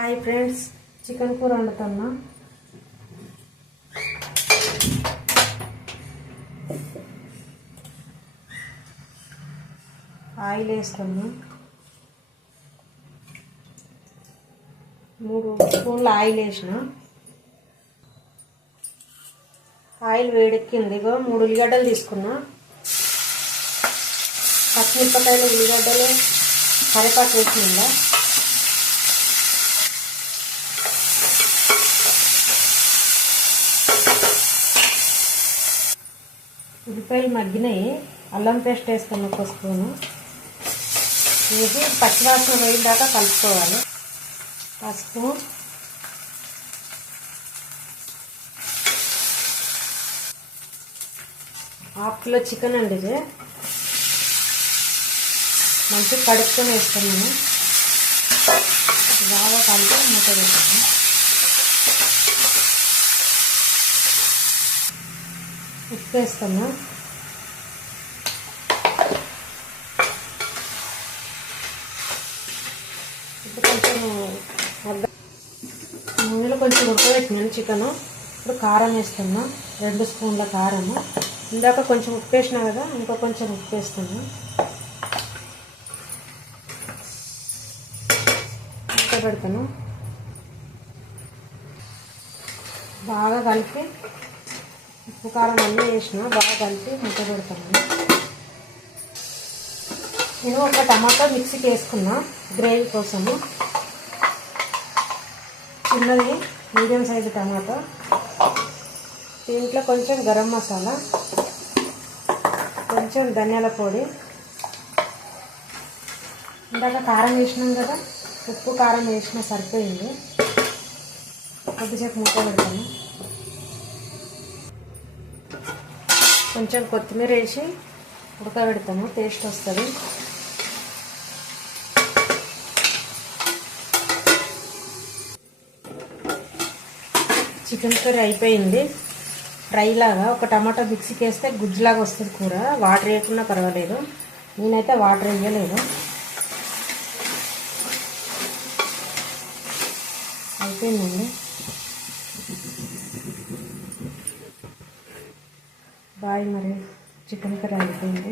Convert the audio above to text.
Hi friends, chicken కూర వండుతున్నా. Oil వేస్తున్నా. 3 స్పూన్ల ఆయిల్ వేసిన. ఆయిల్ వేడెక్కింది. 3 ఉల్లిగడ్డలు తీసుకున్నా. పచ్చిమిరపకాయలు, ఉల్లిగడ్డలు, కరివేపాకు వేసిందా. ఉల్లిపాయలు మగ్గినాయి. అల్లం పేస్ట్ వేసుకున్న 1 స్పూను వేసి పచ్చివాసన పోయిన దాకా కలుపుకోవాలి. పసుపు, ½ కిలో చికెన్ అండి. ఇది మంచిగా కడుక్కొని వేస్తున్నాను. బాగా కలిపి మూత పెట్టాను. ఉప్పు వేస్తున్నా. ఇప్పుడు కొంచెం నూనెలో కొంచెం ఉడకబెట్టినాను చికెను. ఇప్పుడు కారం వేస్తున్నా. 2 స్పూన్ల కారము. ఇందాక కొంచెం ఉప్పు వేసినా కదా, ఇంకో కొంచెం ఉప్పు వేస్తున్నా. పెడతాను. బాగా కలిపి ఉప్పు కారం అన్నీ వేసిన బాగా కలిపి ముద్ద పెడతాను. నేను 1 టమాటా మిక్సీకి వేసుకున్నా గ్రేవీ కోసము. చిన్నది మీడియం సైజు టమాటా. దీంట్లో కొంచెం గరం మసాలా, కొంచెం ధనియాల పొడి. ఇందాక కారం వేసినాం కదా, ఉప్పు కారం వేసిన సరిపోయింది. కొద్దిసేపు మూత పెడతాను. కొంచెం కొత్తిమీర వేసి ఉడకబెడతాను, టేస్ట్ వస్తుంది. చికెన్ కర్రీ అయిపోయింది. ఫ్రై లాగా 1 టమాటా మిక్సీకి వేస్తే గుజ్జులాగా వస్తుంది కూర. వాటర్ వేయకుండా పర్వాలేదు. నేనైతే వాటర్ వేయలేదు. అయిపోయిందండి. బాయ్. మరి చికెన్ కర్రీ అయిపోయింది.